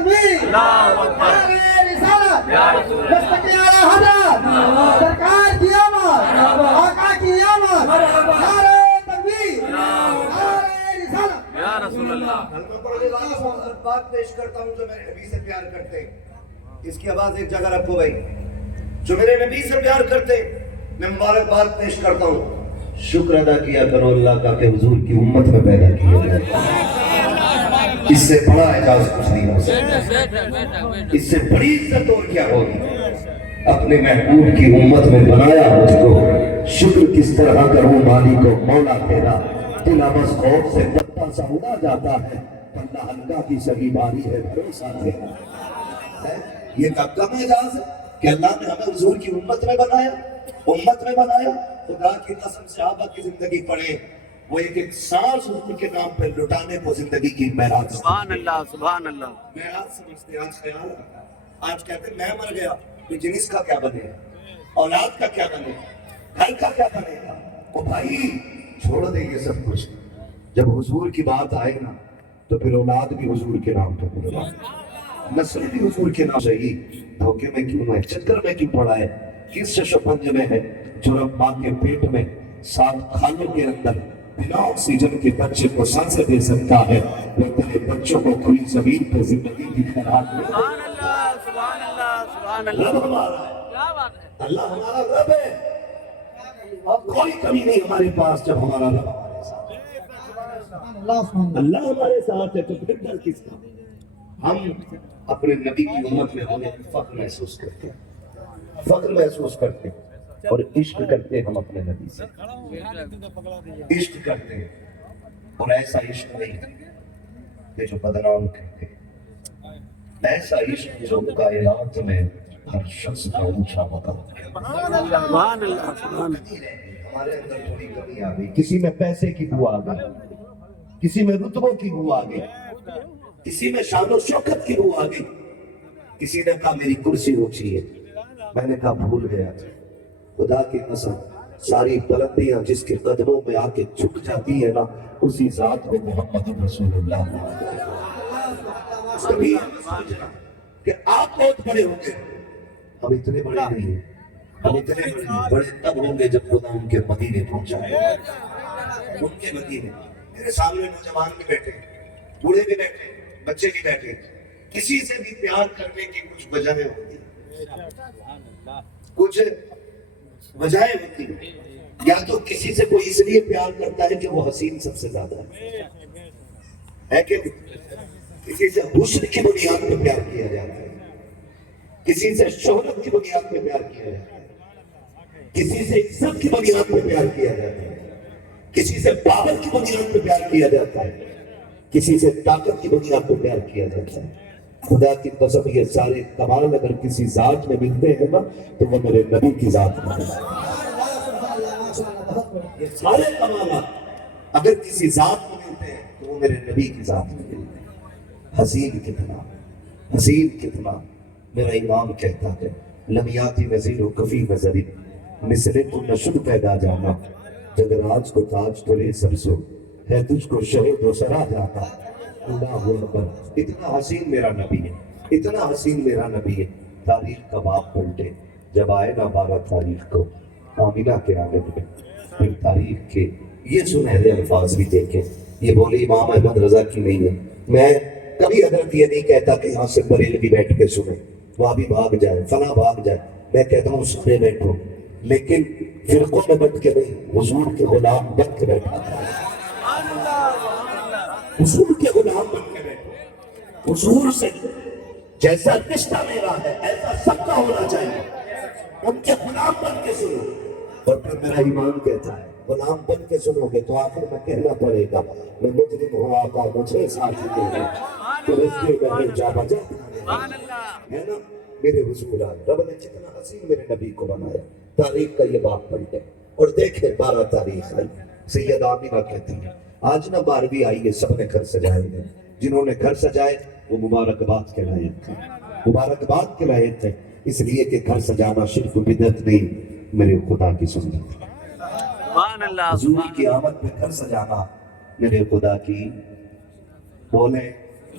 تکبیر نعرہ رسالت مصطفی اعلی حضرت سرکار کی آمد آقا کی آمد نعرہ تکبیر نعرہ رسالت یا رسول اللہ بات پیش کرتا ہوں جو میرے نبی سے پیار کرتے ہیں. اس کی آواز ایک جگہ رکھو بھائی. جو میرے نبی سے پیار کرتے میں مبارکباد پیش کرتا ہوں. شکر ادا کیا کرو اللہ کا کہ حضور کی امت میں پیدا کیا. اس سے بڑا اعزاز کچھ نہیں ہو سکتا. اس سے بڑی عزت اور کیا ہوگی. اپنے محبوب کی امت میں بنایا مجھ کو. شکر کس طرح کروں مالک و مولا تیرا. دل ابس خوف سے پتا سا اڑا جاتا ہے. اللہ ہلکا کی سگی باری ہے بھروسہ تیرا. یہ کب کا اعزاز ہے کہ اللہ نے ہمیں حضور کی امت میں بنایا. امت میں بنایا. خدا کی قسم صحابہ کی زندگی پڑھے وہ ایک ایک سانس حضور کے نام پہ لٹانے کو زندگی کی معراج. سبحان اللہ سبحان اللہ. معراج سمجھتے آج خیال آتا. آج کہتے ہیں میں مر گیا تو جنس کا کیا بنے گا, اولاد کا کیا بنے گا, گھر کا کیا بنے گا. وہ بھائی چھوڑ دیں یہ سب کچھ. جب حضور کی بات آئے نا تو پھر اولاد بھی حضور کے نام پہ بولے, نسل بھی حضور کے نام. صحیح دھوکے میں کیوں ہے, چکر میں کیوں پڑا ہے, کس شش و پنج میں ہے جو رب ماں کے پیٹ میں 7 کھالوں کے اندر بنا آکسیجن کے بچے کو سانس دے سکتا ہے. وہ تیرے بچوں کو کھلی زمین پہ زندگی کی خیرات میں. سبحان اللہ سبحان اللہ سبحان اللہ. رب ہمارا ہے, کیا بات ہے. اللہ ہمارا رب ہے. کوئی کمی نہیں ہمارے پاس جب ہمارا رب ہمارے ساتھ ہے. اللہ ہمارے ساتھ ہے تو پھر ڈر کس کا. ہم اپنے نبی کی امت میں ہونے میں فخر محسوس کرتے ہیں, فخر محسوس کرتے ہیں اور عشق کرتے ہیں. ہم اپنے نبی سے عشق کرتے ہیں اور ایسا عشق نہیں کہ جو بدنام کرتے, ایسا عشق جو کائنات میں ہر شخص کا اونچا مقام ہے. سبحان اللہ سبحان اللہ. ہمارے اندر تھوڑی کمی آ گئی. کسی میں پیسے کی بو آ گئی, کسی میں رتبوں کی بو آ گئی, کسی میں شان و شوکت کی بو آ گئی. کسی نے کہا میری کرسی اونچی ہے, میں نے کہا بھول گیا تھا. خدا کی قسم ساری بلندیاں جس کے قدموں میں آ کے جھک جاتی ہیں نا اسی ذات کو محمد رسول اللہ. کبھی سوچنا کہ آپ بہت بڑے ہوں گے, ہم اتنے بڑے نہیں ہیں. ہم اتنے بڑے تب ہوں گے جب خدا ان کے مدینے پہنچائے. ان کے مدینے میرے سامنے نوجوان بھی بیٹھے, بوڑھے بھی بیٹھے, بچے بھی بیٹھے. کسی سے بھی پیار کرنے کی کچھ وجہیں ہوتی ہیں, کچھ وجہیں ہوتی ہیں. یا تو کسی سے کوئی اس لیے پیار کرتا ہے کہ وہ حسین سب سے زیادہ ہے کہ کسی سے حسن کی بنیاد پہ پیار کیا جاتا ہے, کسی سے شہرت کی بنیاد پہ پیار کیا جاتا ہے, کسی سے عزت کی بنیاد پہ پیار کیا جاتا ہے, کسی سے پاور کی بنیاد پہ پیار کیا جاتا ہے, کسی سے طاقت کی بنیاد پہ پیار کیا جاتا ہے. خدا کی قسم یہ سارے کمال اگر کسی ذات میں ملتے ہیں نا تو وہ میرے نبی کی ذات میں ملتے ہیں. یہ سارے کمالات اگر کسی ذات میں ملتے ہیں تو وہ میرے نبی کی ذات میں ملتے ہیں. حسین کتنا, حسین کتنا. میرا امام کہتا ہے لمیاتی وزیر و کفی نظری مثل تو نشد پیدا جانا جب راج کو تاج تو لے سرسو ہے تجھ کو شہد و سرا جانا. اللہ اکبر. اتنا حسین میرا نبی ہے, اتنا حسین میرا نبی ہے. تاریخ کا باپ پلٹے جب آئے نا 12 تاریخ کو آمینہ کے آنگن میں, پھر تاریخ کے یہ سنہرے الفاظ بھی دیکھیں. یہ بولی امام احمد رضا کی نہیں ہے. میں کبھی حضرت یہ نہیں کہتا کہ یہاں سے بریلوی بیٹھ کے سنیں, وہاں بھی بھاگ جائے, فلاں بھاگ جائے. میں کہتا ہوں سنے بیٹھو, لیکن فرقوں میں بٹ کے نہیں, حضور کے غلام بن کے بیٹھا. حضور کے غلام بن کے بیٹھو. حضور سے جیسا رشتہ میرا ہے ایسا سب کا ہونا چاہیے. ان کے غلام بن کے سنو. اور پھر میرا ایمان کہتا ہے غلام بن کے سنو گے تو آخر میں کہنا پڑے گا میں مجرم ہوں آقا مجھے ساتھ دے گا تو رزقے بہر جا بجا ہے نا. میرے حضور آئے, رب نے جتنا حسین میرے نبی کو بنایا. تاریخ کا یہ بات پلٹے اور دیکھیں 12 تاریخ آئی. سید آمینہ کہتی ہے آج نہ 12ویں آئی ہے, سب نے گھر سجائے ہیں. جنہوں نے گھر سجائے وہ مبارکباد کے لائق تھے, مبارکباد کے لائق تھے. اس لیے کہ گھر سجانا شرک و بدعت نہیں, میرے خدا کی سنت. سبحان اللہ حضور کی آمد پہ گھر سجانا میرے خدا کی بولے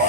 2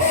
2